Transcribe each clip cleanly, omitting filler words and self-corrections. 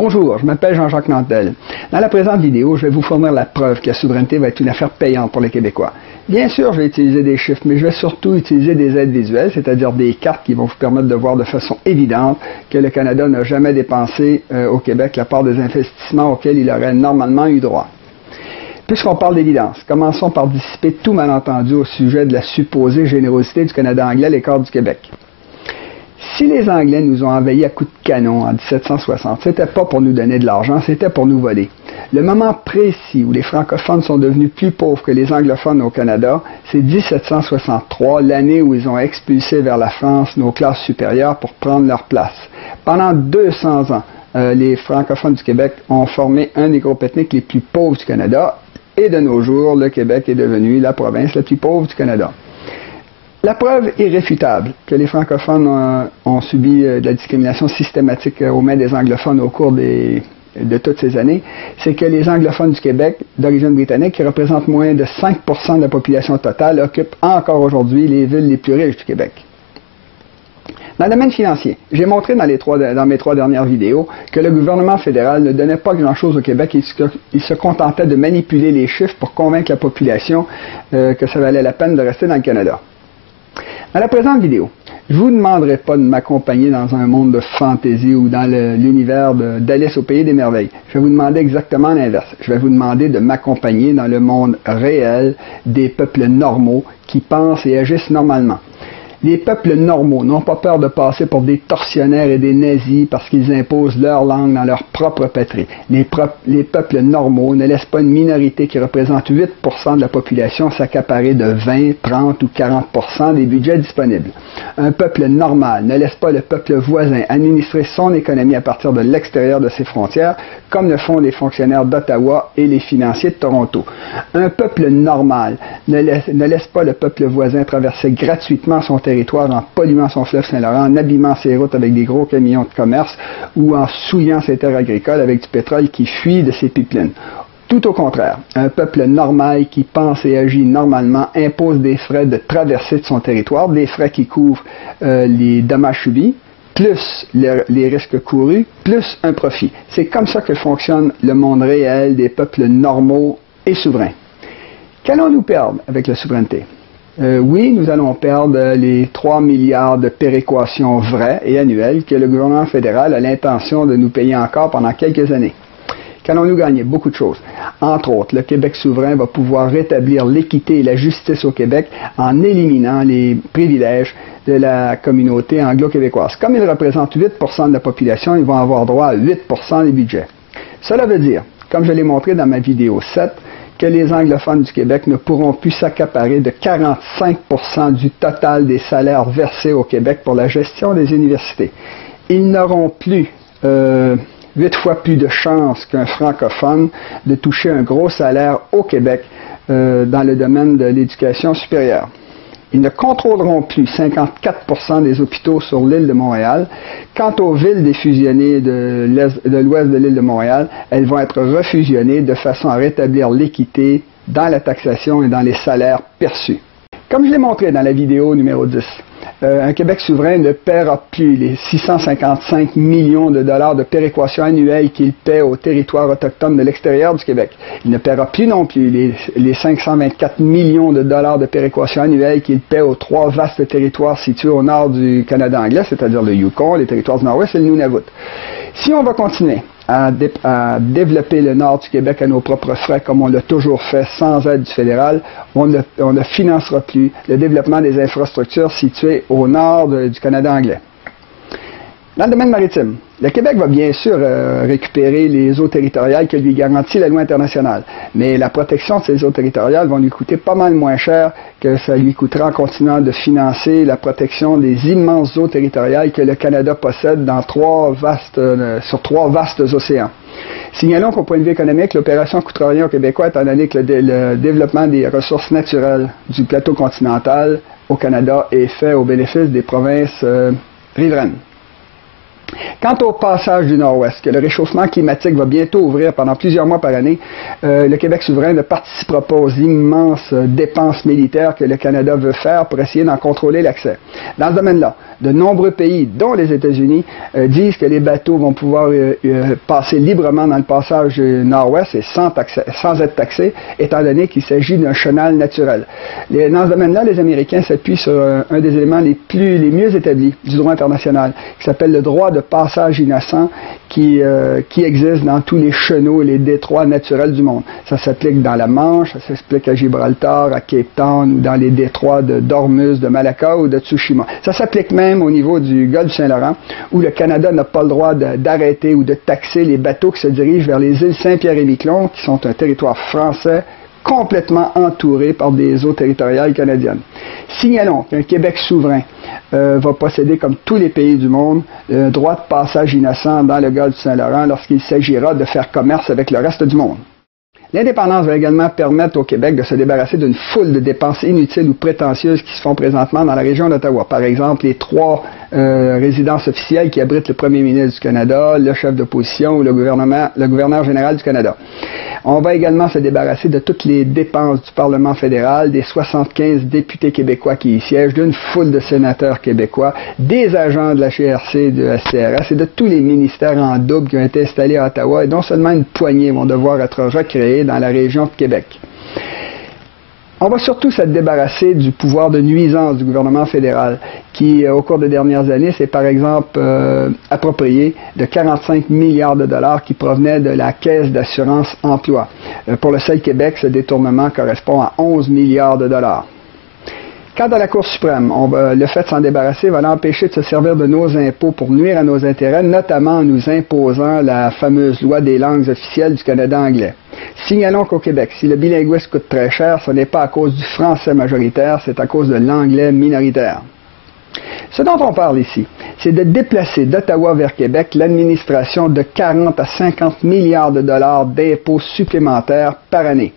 Bonjour, je m'appelle Jean-Jacques Nantel. Dans la présente vidéo, je vais vous fournir la preuve que la souveraineté va être une affaire payante pour les Québécois. Bien sûr, je vais utiliser des chiffres, mais je vais surtout utiliser des aides visuelles, c'est-à-dire des cartes qui vont vous permettre de voir de façon évidente que le Canada n'a jamais dépensé au Québec la part des investissements auxquels il aurait normalement eu droit. Puisqu'on parle d'évidence, commençons par dissiper tout malentendu au sujet de la supposée générosité du Canada anglais à l'égard du Québec. Si les Anglais nous ont envahis à coups de canon en 1760, c'était pas pour nous donner de l'argent, c'était pour nous voler. Le moment précis où les francophones sont devenus plus pauvres que les anglophones au Canada, c'est 1763, l'année où ils ont expulsé vers la France nos classes supérieures pour prendre leur place. Pendant 200 ans, les francophones du Québec ont formé un des groupes ethniques les plus pauvres du Canada, et de nos jours, le Québec est devenu la province la plus pauvre du Canada. La preuve irréfutable que les francophones ont subi de la discrimination systématique aux mains des anglophones au cours de toutes ces années, c'est que les anglophones du Québec, d'origine britannique, qui représentent moins de 5% de la population totale, occupent encore aujourd'hui les villes les plus riches du Québec. Dans le domaine financier, j'ai montré dans mes trois dernières vidéos que le gouvernement fédéral ne donnait pas grand-chose au Québec, il se contentait de manipuler les chiffres pour convaincre la population que ça valait la peine de rester dans le Canada. Dans la présente vidéo, je ne vous demanderai pas de m'accompagner dans un monde de fantaisie ou dans l'univers d'Alice au pays des merveilles. Je vais vous demander exactement l'inverse. Je vais vous demander de m'accompagner dans le monde réel des peuples normaux qui pensent et agissent normalement. Les peuples normaux n'ont pas peur de passer pour des tortionnaires et des nazis parce qu'ils imposent leur langue dans leur propre patrie. Les peuples normaux ne laissent pas une minorité qui représente 8% de la population s'accaparer de 20, 30 ou 40% des budgets disponibles. Un peuple normal ne laisse pas le peuple voisin administrer son économie à partir de l'extérieur de ses frontières, comme le font les fonctionnaires d'Ottawa et les financiers de Toronto. Un peuple normal ne laisse pas le peuple voisin traverser gratuitement son territoire en polluant son fleuve Saint-Laurent, en abîmant ses routes avec des gros camions de commerce ou en souillant ses terres agricoles avec du pétrole qui fuit de ses pipelines. Tout au contraire, un peuple normal qui pense et agit normalement impose des frais de traversée de son territoire, des frais qui couvrent les dommages subis, plus les risques courus, plus un profit. C'est comme ça que fonctionne le monde réel des peuples normaux et souverains. Qu'allons-nous perdre avec la souveraineté? Oui, nous allons perdre les 3 milliards de péréquations vraies et annuelles que le gouvernement fédéral a l'intention de nous payer encore pendant quelques années. Qu'allons-nous gagner? Beaucoup de choses. Entre autres, le Québec souverain va pouvoir rétablir l'équité et la justice au Québec en éliminant les privilèges de la communauté anglo-québécoise. Comme ils représentent 8% de la population, ils vont avoir droit à 8% des budgets. Cela veut dire, comme je l'ai montré dans ma vidéo 7, que les anglophones du Québec ne pourront plus s'accaparer de 45% du total des salaires versés au Québec pour la gestion des universités. Ils n'auront plus 8 fois plus de chances qu'un francophone de toucher un gros salaire au Québec dans le domaine de l'éducation supérieure. Ils ne contrôleront plus 54% des hôpitaux sur l'île de Montréal. Quant aux villes défusionnées de l'ouest de l'île de Montréal, elles vont être refusionnées de façon à rétablir l'équité dans la taxation et dans les salaires perçus. Comme je l'ai montré dans la vidéo numéro 10, un Québec souverain ne paiera plus les 655 millions de dollars de péréquation annuelle qu'il paie aux territoires autochtones de l'extérieur du Québec. Il ne paiera plus non plus les 524 millions de dollars de péréquation annuelle qu'il paie aux 3 vastes territoires situés au nord du Canada anglais, c'est-à-dire le Yukon, les territoires du Nord-Ouest et le Nunavut. Si on va continuer à développer le nord du Québec à nos propres frais, comme on l'a toujours fait sans aide du fédéral, on ne financera plus le développement des infrastructures situées au nord du Canada anglais. Dans le domaine maritime, le Québec va bien sûr récupérer les eaux territoriales que lui garantit la loi internationale, mais la protection de ces eaux territoriales va lui coûter pas mal moins cher que ça lui coûtera en continuant de financer la protection des immenses eaux territoriales que le Canada possède dans sur trois vastes océans. Signalons qu'au point de vue économique, l'opération coûtera rien aux Québécois étant donné que le développement des ressources naturelles du plateau continental au Canada est fait au bénéfice des provinces riveraines. Quant au passage du Nord-Ouest, que le réchauffement climatique va bientôt ouvrir pendant plusieurs mois par année, le Québec souverain ne participera pas aux immenses dépenses militaires que le Canada veut faire pour essayer d'en contrôler l'accès. Dans ce domaine-là, de nombreux pays, dont les États-Unis, disent que les bateaux vont pouvoir passer librement dans le passage du Nord-Ouest et sans être taxés, étant donné qu'il s'agit d'un chenal naturel. Dans ce domaine-là, les Américains s'appuient sur un des éléments les mieux établis du droit international, qui s'appelle le droit de passage innocent, qui existe dans tous les chenaux et les détroits naturels du monde. Ça s'applique dans la Manche, ça s'applique à Gibraltar, à Cape Town, dans les détroits d'Ormuz, de Malacca ou de Tsushima. Ça s'applique même au niveau du golfe du Saint-Laurent, où le Canada n'a pas le droit d'arrêter ou de taxer les bateaux qui se dirigent vers les îles Saint-Pierre et Miquelon, qui sont un territoire français complètement entouré par des eaux territoriales canadiennes. Signalons qu'un Québec souverain va posséder, comme tous les pays du monde, un droit de passage innocent dans le golfe du Saint-Laurent lorsqu'il s'agira de faire commerce avec le reste du monde. L'indépendance va également permettre au Québec de se débarrasser d'une foule de dépenses inutiles ou prétentieuses qui se font présentement dans la région d'Ottawa. Par exemple, les 3 résidences officielles qui abritent le premier ministre du Canada, le chef d'opposition ou le gouverneur général du Canada. On va également se débarrasser de toutes les dépenses du Parlement fédéral, des 75 députés québécois qui y siègent, d'une foule de sénateurs québécois, des agents de la GRC, de la SCRS et de tous les ministères en double qui ont été installés à Ottawa, et non seulement une poignée vont devoir être recréés dans la région de Québec. On va surtout se débarrasser du pouvoir de nuisance du gouvernement fédéral qui, au cours des dernières années, s'est par exemple approprié de 45 milliards de dollars qui provenaient de la Caisse d'assurance emploi. Pour le seul Québec, ce détournement correspond à 11 milliards de dollars. Quant à la Cour suprême, le fait de s'en débarrasser va l'empêcher de se servir de nos impôts pour nuire à nos intérêts, notamment en nous imposant la fameuse loi des langues officielles du Canada anglais. Signalons qu'au Québec, si le bilinguisme coûte très cher, ce n'est pas à cause du français majoritaire, c'est à cause de l'anglais minoritaire. Ce dont on parle ici, c'est de déplacer d'Ottawa vers Québec l'administration de 40 à 50 milliards de dollars d'impôts supplémentaires par année.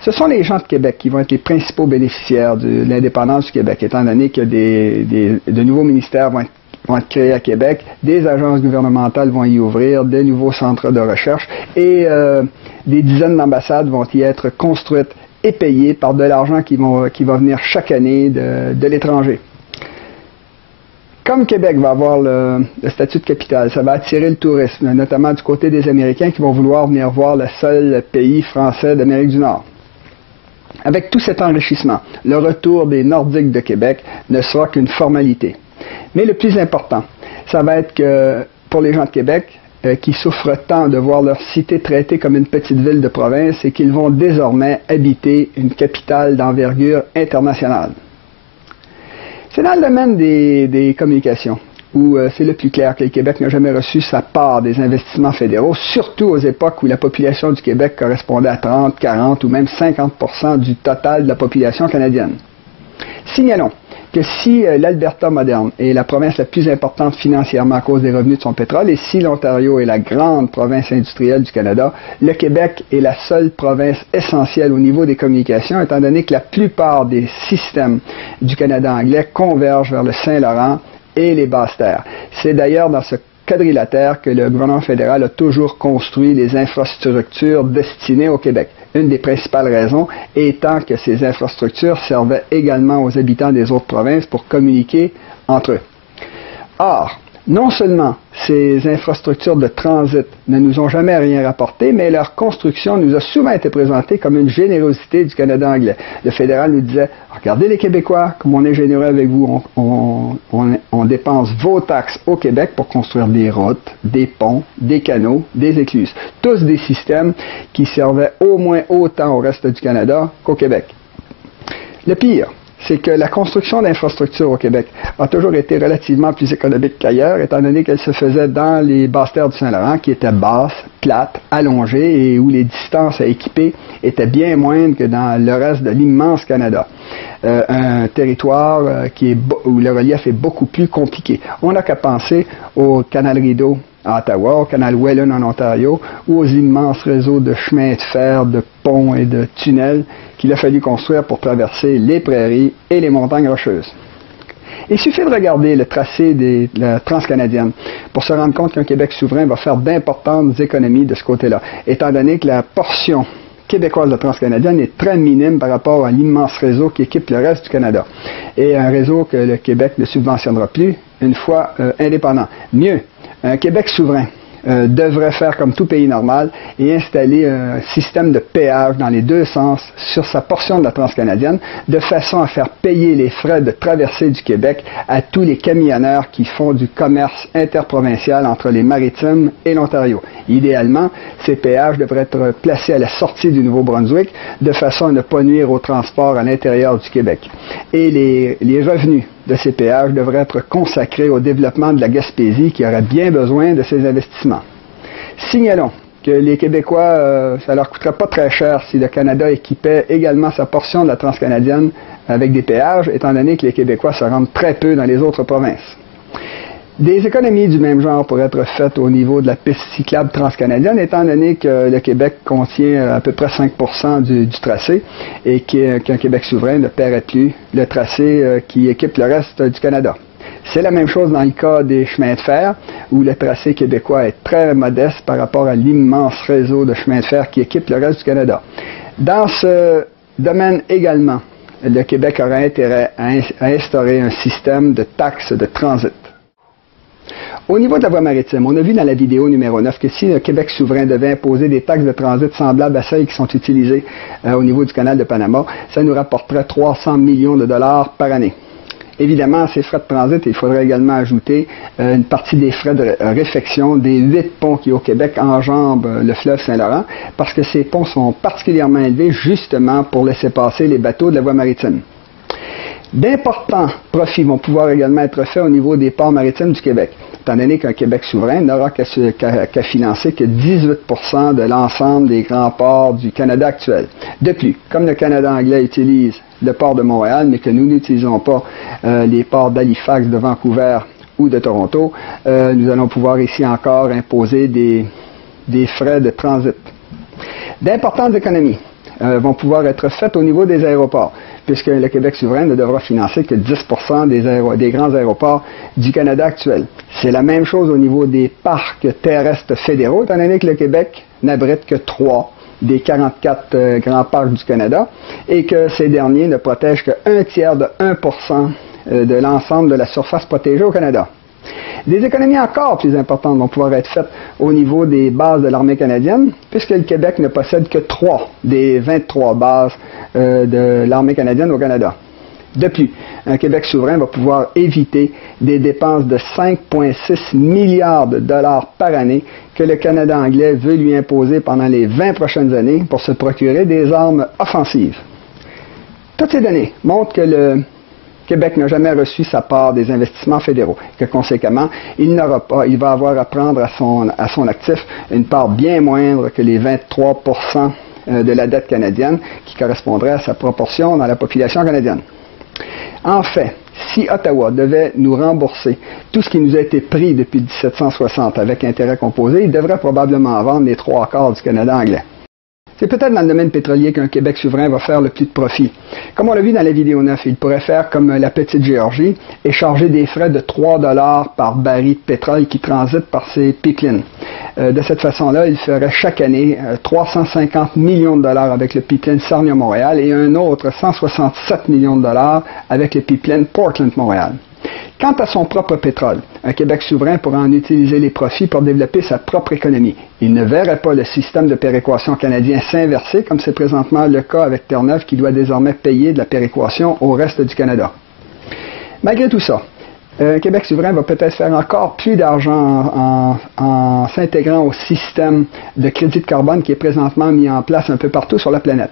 Ce sont les gens de Québec qui vont être les principaux bénéficiaires de l'indépendance du Québec, étant donné que de nouveaux ministères vont être créés à Québec, des agences gouvernementales vont y ouvrir, des nouveaux centres de recherche et des dizaines d'ambassades vont y être construites et payées par de l'argent qui va venir chaque année de l'étranger. Comme Québec va avoir le statut de capitale, ça va attirer le tourisme, notamment du côté des Américains qui vont vouloir venir voir le seul pays français d'Amérique du Nord. Avec tout cet enrichissement, le retour des Nordiques de Québec ne sera qu'une formalité. Mais le plus important, ça va être que pour les gens de Québec, qui souffrent tant de voir leur cité traitée comme une petite ville de province, c'est qu'ils vont désormais habiter une capitale d'envergure internationale. C'est dans le domaine des communications où c'est le plus clair que le Québec n'a jamais reçu sa part des investissements fédéraux, surtout aux époques où la population du Québec correspondait à 30, 40 ou même 50% du total de la population canadienne. Signalons que si l'Alberta moderne est la province la plus importante financièrement à cause des revenus de son pétrole, et si l'Ontario est la grande province industrielle du Canada, le Québec est la seule province essentielle au niveau des communications, étant donné que la plupart des systèmes du Canada anglais convergent vers le Saint-Laurent et les Basses-Terres. C'est d'ailleurs dans ce quadrilatère que le gouvernement fédéral a toujours construit les infrastructures destinées au Québec. Une des principales raisons étant que ces infrastructures servaient également aux habitants des autres provinces pour communiquer entre eux. Or, non seulement ces infrastructures de transit ne nous ont jamais rien rapporté, mais leur construction nous a souvent été présentée comme une générosité du Canada anglais. Le fédéral nous disait « Regardez les Québécois, comme on est généreux avec vous, on dépense vos taxes au Québec pour construire des routes, des ponts, des canaux, des écluses. » Tous des systèmes qui servaient au moins autant au reste du Canada qu'au Québec. Le pire, c'est que la construction d'infrastructures au Québec a toujours été relativement plus économique qu'ailleurs, étant donné qu'elle se faisait dans les basses-terres du Saint-Laurent, qui étaient basses, plates, allongées, et où les distances à équiper étaient bien moindres que dans le reste de l'immense Canada. Un territoire où le relief est beaucoup plus compliqué. On n'a qu'à penser au canal Rideau à Ottawa, au canal Welland en Ontario, ou aux immenses réseaux de chemins de fer, de ponts et de tunnels qu'il a fallu construire pour traverser les prairies et les montagnes rocheuses. Il suffit de regarder le tracé de la transcanadienne pour se rendre compte qu'un Québec souverain va faire d'importantes économies de ce côté-là, étant donné que la portion québécoise de la transcanadienne est très minime par rapport à l'immense réseau qui équipe le reste du Canada. Et un réseau que le Québec ne subventionnera plus une fois indépendant. Mieux, un Québec souverain devrait faire comme tout pays normal et installer un système de péage dans les deux sens sur sa portion de la transcanadienne, de façon à faire payer les frais de traversée du Québec à tous les camionneurs qui font du commerce interprovincial entre les Maritimes et l'Ontario. Idéalement, ces péages devraient être placés à la sortie du Nouveau-Brunswick, de façon à ne pas nuire au transport à l'intérieur du Québec. Et les revenus de ces péages devraient être consacrés au développement de la Gaspésie qui aurait bien besoin de ces investissements. Signalons que les Québécois, ça leur coûterait pas très cher si le Canada équipait également sa portion de la transcanadienne avec des péages, étant donné que les Québécois se rendent très peu dans les autres provinces. Des économies du même genre pourraient être faites au niveau de la piste cyclable transcanadienne, étant donné que le Québec contient à peu près 5% du tracé et qu'un Québec souverain ne paierait plus le tracé qui équipe le reste du Canada. C'est la même chose dans le cas des chemins de fer, où le tracé québécois est très modeste par rapport à l'immense réseau de chemins de fer qui équipe le reste du Canada. Dans ce domaine également, le Québec aurait intérêt à instaurer un système de taxes de transit. Au niveau de la voie maritime, on a vu dans la vidéo numéro 9 que si le Québec souverain devait imposer des taxes de transit semblables à celles qui sont utilisées au niveau du canal de Panama, ça nous rapporterait 300 millions de dollars par année. Évidemment, à ces frais de transit, il faudrait également ajouter une partie des frais de réfection des 8 ponts qui, au Québec, enjambent le fleuve Saint-Laurent, parce que ces ponts sont particulièrement élevés justement pour laisser passer les bateaux de la voie maritime. D'importants profits vont pouvoir également être faits au niveau des ports maritimes du Québec, étant donné qu'un Québec souverain n'aura qu'à financer que 18% de l'ensemble des grands ports du Canada actuel. De plus, comme le Canada anglais utilise le port de Montréal, mais que nous n'utilisons pas les ports d'Halifax, de Vancouver ou de Toronto, nous allons pouvoir ici encore imposer des frais de transit. D'importantes économies vont pouvoir être faites au niveau des aéroports, puisque le Québec souverain ne devra financer que 10% des grands aéroports du Canada actuel. C'est la même chose au niveau des parcs terrestres fédéraux, étant donné que le Québec n'abrite que 3 des 44 grands parcs du Canada, et que ces derniers ne protègent que 1/3 de 1% de l'ensemble de la surface protégée au Canada. Des économies encore plus importantes vont pouvoir être faites au niveau des bases de l'armée canadienne, puisque le Québec ne possède que 3 des 23 bases de l'armée canadienne au Canada. De plus, un Québec souverain va pouvoir éviter des dépenses de 5,6 milliards de dollars par année que le Canada anglais veut lui imposer pendant les 20 prochaines années pour se procurer des armes offensives. Toutes ces données montrent que le Québec n'a jamais reçu sa part des investissements fédéraux, que conséquemment, il va avoir à prendre à son actif une part bien moindre que les 23% de la dette canadienne, qui correspondrait à sa proportion dans la population canadienne. En fait, si Ottawa devait nous rembourser tout ce qui nous a été pris depuis 1760 avec intérêt composé, il devrait probablement vendre les 3/4 du Canada anglais. C'est peut-être dans le domaine pétrolier qu'un Québec souverain va faire le plus de profit. Comme on l'a vu dans la vidéo 9, il pourrait faire comme la petite Géorgie et charger des frais de 3 $ par baril de pétrole qui transite par ses pipelines. De cette façon-là, il ferait chaque année 350 millions de dollars avec le pipeline Sarnia-Montréal et un autre 167 millions de dollars avec le pipeline Portland-Montréal. Quant à son propre pétrole, un Québec souverain pourra en utiliser les profits pour développer sa propre économie. Il ne verrait pas le système de péréquation canadien s'inverser comme c'est présentement le cas avec Terre-Neuve qui doit désormais payer de la péréquation au reste du Canada. Malgré tout ça, un Québec souverain va peut-être faire encore plus d'argent en s'intégrant au système de crédit de carbone qui est présentement mis en place un peu partout sur la planète.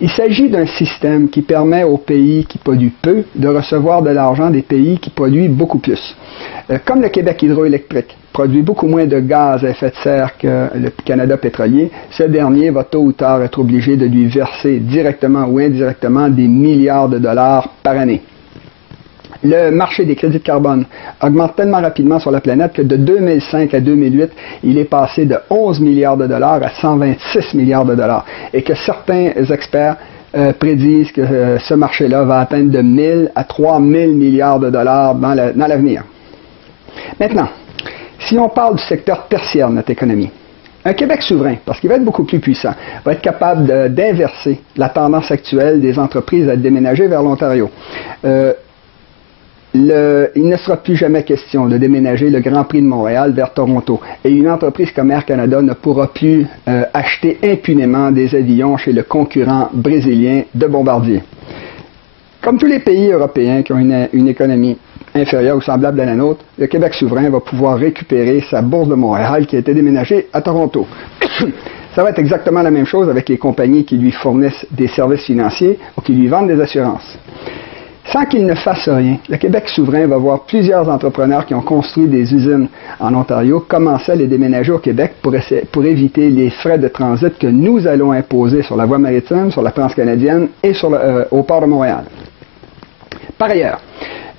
Il s'agit d'un système qui permet aux pays qui polluent peu de recevoir de l'argent des pays qui polluent beaucoup plus. Comme le Québec hydroélectrique produit beaucoup moins de gaz à effet de serre que le Canada pétrolier, ce dernier va tôt ou tard être obligé de lui verser directement ou indirectement des milliards de dollars par année. Le marché des crédits de carbone augmente tellement rapidement sur la planète que de 2005 à 2008, il est passé de 11 milliards de dollars à 126 milliards de dollars. Et que certains experts prédisent que ce marché-là va atteindre de 1000 à 3000 milliards de dollars dans l'avenir. Maintenant, si on parle du secteur tertiaire de notre économie, un Québec souverain, parce qu'il va être beaucoup plus puissant, va être capable d'inverser la tendance actuelle des entreprises à déménager vers l'Ontario. Il ne sera plus jamais question de déménager le Grand Prix de Montréal vers Toronto. Et une entreprise comme Air Canada ne pourra plus acheter impunément des avions chez le concurrent brésilien de Bombardier. Comme tous les pays européens qui ont une économie inférieure ou semblable à la nôtre, le Québec souverain va pouvoir récupérer sa bourse de Montréal qui a été déménagée à Toronto. Ça va être exactement la même chose avec les compagnies qui lui fournissent des services financiers ou qui lui vendent des assurances. Sans qu'il ne fasse rien, le Québec souverain va voir plusieurs entrepreneurs qui ont construit des usines en Ontario commencer à les déménager au Québec pour éviter les frais de transit que nous allons imposer sur la voie maritime, sur la transcanadienne et au port de Montréal. Par ailleurs,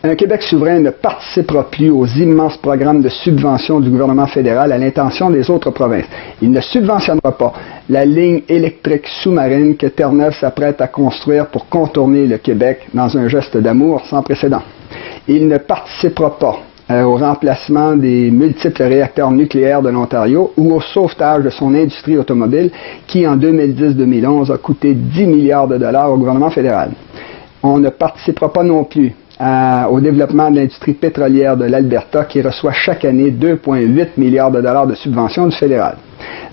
un Québec souverain ne participera plus aux immenses programmes de subvention du gouvernement fédéral à l'intention des autres provinces. Il ne subventionnera pas la ligne électrique sous-marine que Terre-Neuve s'apprête à construire pour contourner le Québec dans un geste d'amour sans précédent. Il ne participera pas au remplacement des multiples réacteurs nucléaires de l'Ontario ou au sauvetage de son industrie automobile qui, en 2010-2011, a coûté 10 milliards de dollars au gouvernement fédéral. On ne participera pas non plus au développement de l'industrie pétrolière de l'Alberta qui reçoit chaque année 2,8 milliards de dollars de subventions du fédéral.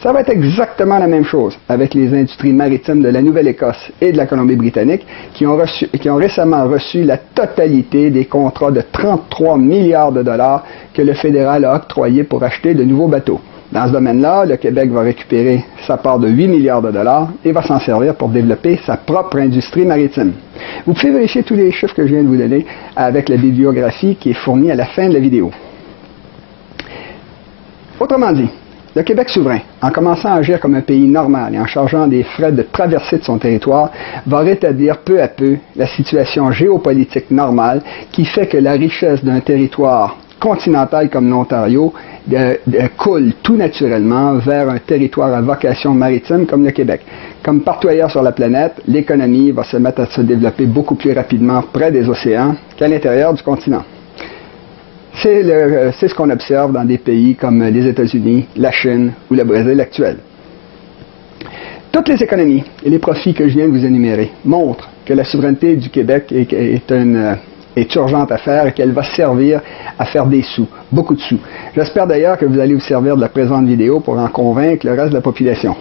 Ça va être exactement la même chose avec les industries maritimes de la Nouvelle-Écosse et de la Colombie-Britannique qui ont récemment reçu la totalité des contrats de 33 milliards de dollars que le fédéral a octroyés pour acheter de nouveaux bateaux. Dans ce domaine-là, le Québec va récupérer sa part de 8 milliards de dollars et va s'en servir pour développer sa propre industrie maritime. Vous pouvez vérifier tous les chiffres que je viens de vous donner avec la bibliographie qui est fournie à la fin de la vidéo. Autrement dit, le Québec souverain, en commençant à agir comme un pays normal et en chargeant des frais de traversée de son territoire, va rétablir peu à peu la situation géopolitique normale qui fait que la richesse d'un territoire continental comme l'Ontario coule tout naturellement vers un territoire à vocation maritime comme le Québec. Comme partout ailleurs sur la planète, l'économie va se mettre à se développer beaucoup plus rapidement près des océans qu'à l'intérieur du continent. C'est ce qu'on observe dans des pays comme les États-Unis, la Chine ou le Brésil actuel. Toutes les économies et les profits que je viens de vous énumérer montrent que la souveraineté du Québec est urgente à faire et qu'elle va servir à faire des sous, beaucoup de sous. J'espère d'ailleurs que vous allez vous servir de la présente vidéo pour en convaincre le reste de la population.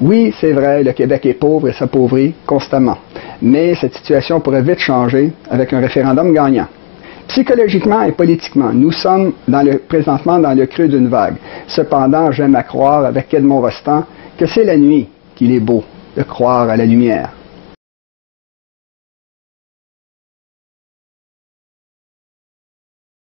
Oui, c'est vrai, le Québec est pauvre et s'appauvrit constamment. Mais cette situation pourrait vite changer avec un référendum gagnant. Psychologiquement et politiquement, nous sommes présentement dans le creux d'une vague. Cependant, j'aime à croire avec Edmond Rostand que c'est la nuit qu'il est beau de croire à la lumière.